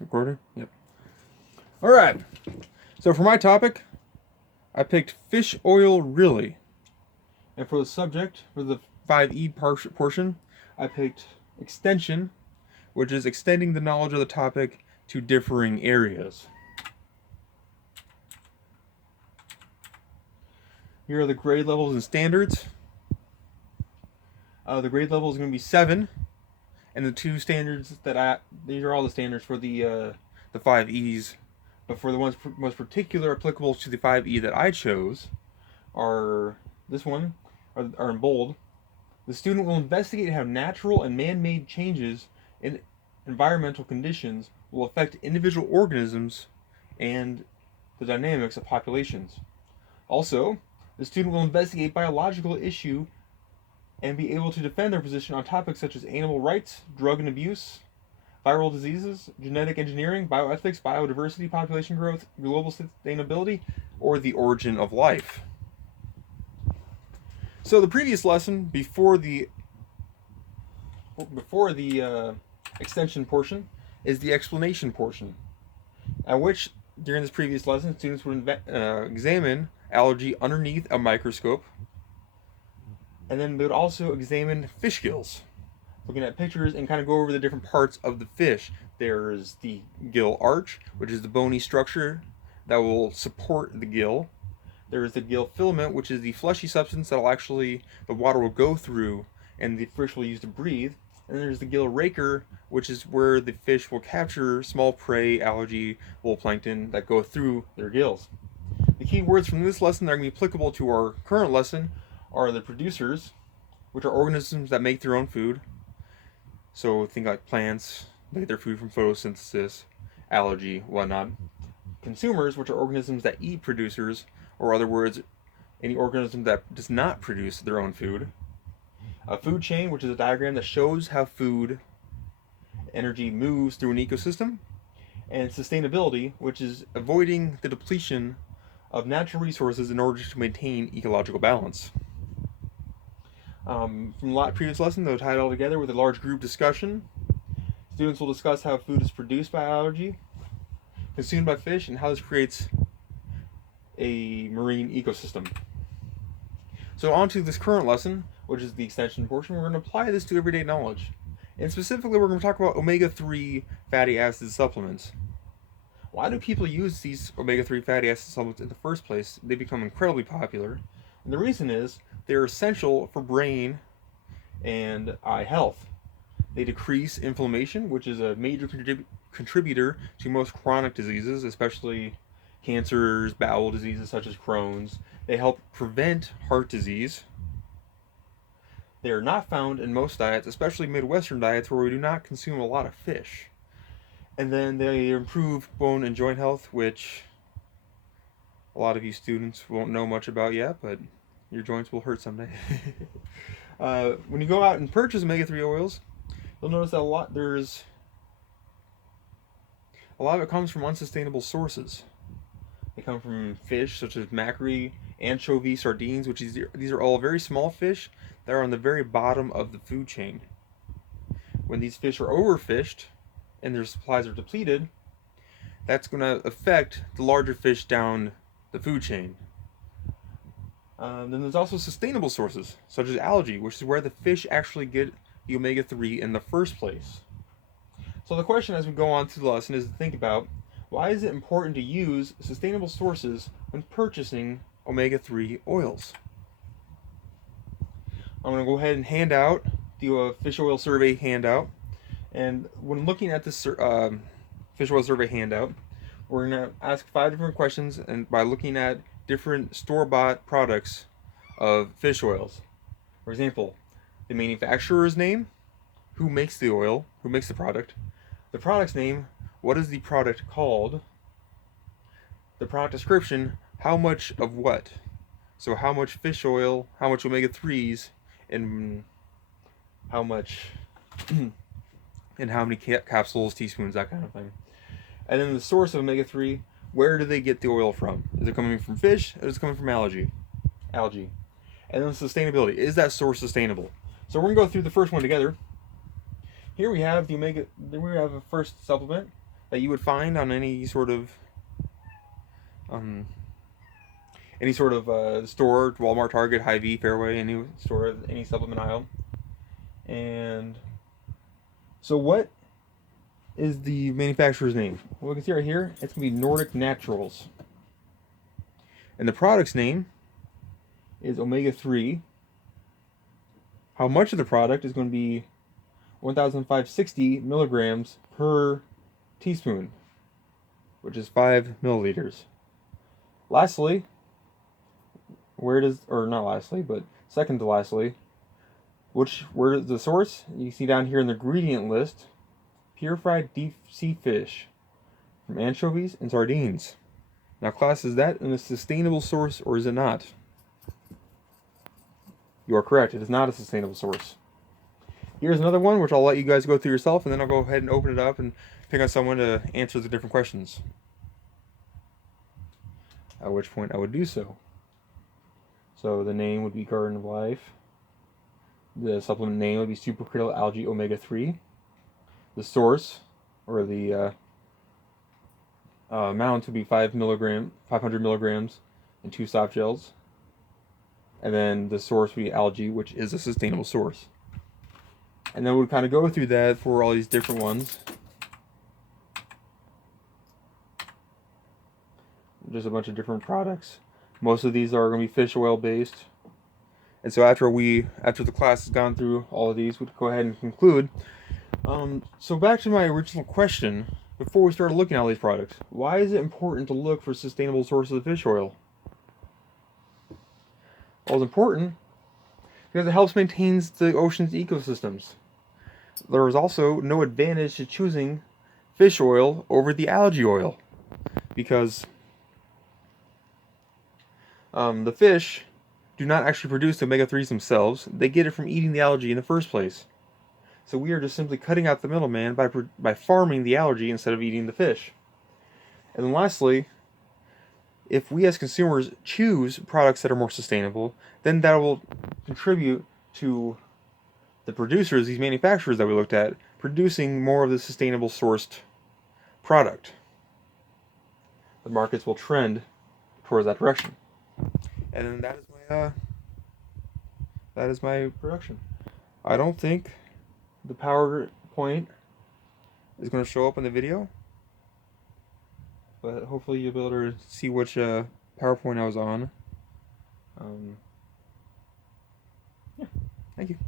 Recording? Yep. All right. So for my topic, I picked fish oil really. And for the subject, for the 5E portion, I picked extension, which is extending the knowledge of the topic to differing areas. Here are the grade levels and standards. The grade level is going to be 7, and the two standards these are all the standards for the 5Es, but for the ones most particular applicable to the 5E that I chose are this one, are in bold. The student will investigate how natural and man-made changes in environmental conditions will affect individual organisms and the dynamics of populations. Also, the student will investigate biological issue and be able to defend their position on topics such as animal rights, drug and abuse, viral diseases, genetic engineering, bioethics, biodiversity, population growth, global sustainability, or the origin of life. So the previous lesson, before the extension portion, is the explanation portion, at which, during this previous lesson, students would examine algae underneath a microscope, and then they would also examine fish gills, looking at pictures and kind of go over the different parts of the fish. There's the gill arch, which is the bony structure that will support the gill. There's the gill filament, which is the fleshy substance that the water will go through and the fish will use to breathe. And there's the gill raker, which is where the fish will capture small prey, algae, zooplankton that go through their gills. The key words from this lesson that are going to be applicable to our current lesson are the producers, which are organisms that make their own food. So think like plants, they get their food from photosynthesis, algae, whatnot. Consumers, which are organisms that eat producers, or other words, any organism that does not produce their own food. A food chain, which is a diagram that shows how food energy moves through an ecosystem. And sustainability, which is avoiding the depletion of natural resources in order to maintain ecological balance. From the previous lesson, they'll tie it all together with a large group discussion. Students will discuss how food is produced by algae, consumed by fish, and how this creates a marine ecosystem. So on to this current lesson, which is the extension portion. We're going to apply this to everyday knowledge. And specifically, we're going to talk about omega-3 fatty acid supplements. Why do people use these omega-3 fatty acid supplements in the first place? They become incredibly popular. And the reason is they're essential for brain and eye health. They decrease inflammation, which is a major contributor to most chronic diseases, especially cancers, bowel diseases such as Crohn's. They help prevent heart disease. They are not found in most diets, especially Midwestern diets where we do not consume a lot of fish. And then they improve bone and joint health, which a lot of you students won't know much about yet, but your joints will hurt someday. When you go out and purchase omega-3 oils, you'll notice that a lot of it comes from unsustainable sources. They come from fish such as mackerel, anchovy, sardines, which these are all very small fish that are on the very bottom of the food chain. When these fish are overfished and their supplies are depleted, that's going to affect the larger fish down the food chain. Then there's also sustainable sources, such as algae, which is where the fish actually get the omega-3 in the first place. So the question as we go on through the lesson is to think about, why is it important to use sustainable sources when purchasing omega-3 oils? I'm going to go ahead and hand out the fish oil survey handout. And when looking at this fish oil survey handout, we're going to ask 5 different questions and by looking at different store-bought products of fish oils. For example, the manufacturer's name, who makes the oil, who makes the product, the product's name, what is the product called, the product description, how much of what. So how much fish oil, how much omega-3s, and how much, and how many capsules, teaspoons, that kind of thing. And then the source of omega-3, where do they get the oil from? Is it coming from fish or is it coming from algae? And then sustainability, is that source sustainable? So we're going to go through the first one together. Here we have the first supplement, that you would find on any sort of store, Walmart, Target, Hy-Vee, Fairway, any store, any supplement aisle. And so what is the manufacturer's name? Well, we can see right here, it's going to be Nordic Naturals. And the product's name is omega-3. How much of the product is going to be 1,560 milligrams per teaspoon, which is 5 milliliters. Lastly, second to lastly, where is the source? You see down here in the ingredient list, purified deep sea fish from anchovies and sardines. Now, class, is that a sustainable source or is it not? You are correct. It is not a sustainable source. Here's another one, which I'll let you guys go through yourself, and then I'll go ahead and open it up and pick on someone to answer the different questions. At which point I would do so. So the name would be Garden of Life. The supplement name would be Supercritical Algae Omega-3. The source, or the amount, would be 500 milligrams in 2 soft gels. And then the source would be algae, which is a sustainable source. And then we'll kind of go through that for all these different ones. Just a bunch of different products. Most of these are going to be fish oil based. And so after the class has gone through all of these, we'll go ahead and conclude. So back to my original question, before we started looking at all these products, why is it important to look for sustainable sources of fish oil? Well, it's important because it helps maintain the ocean's ecosystems. There is also no advantage to choosing fish oil over the algae oil, because the fish do not actually produce the omega-3s themselves. They get it from eating the algae in the first place. So we are just simply cutting out the middleman by farming the algae instead of eating the fish. And then lastly, if we as consumers choose products that are more sustainable, then that will contribute to the producers, these manufacturers that we looked at, producing more of the sustainable sourced product. The markets will trend towards that direction. And then that is my production. I don't think the PowerPoint is going to show up in the video, but hopefully you'll be able to see which PowerPoint I was on. Yeah, thank you.